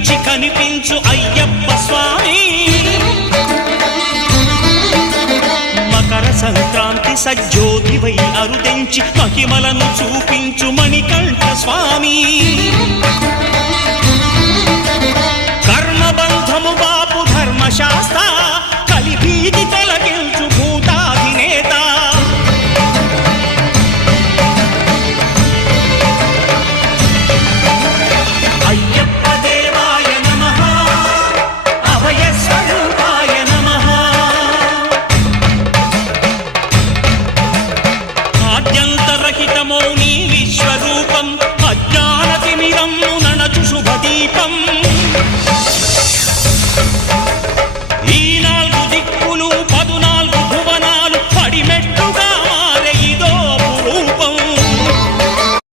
కనిపించి కనిపించు అయ్యప్ప స్వామి. మకర సంక్రాంతి సజ్జోతివై అరుదెంచి మహిమలను చూపించు మణికంఠ స్వామి. కర్మబంధము బాపు ధర్మశాస్త్ర కలిభీతి తొలగించు భూతాధినేత. అయ్యప్ప దేవాయ నమః, అభయ స్వరూపాయ నమః. ఆద్యంతరహితమౌ నీ విశ్వరూపం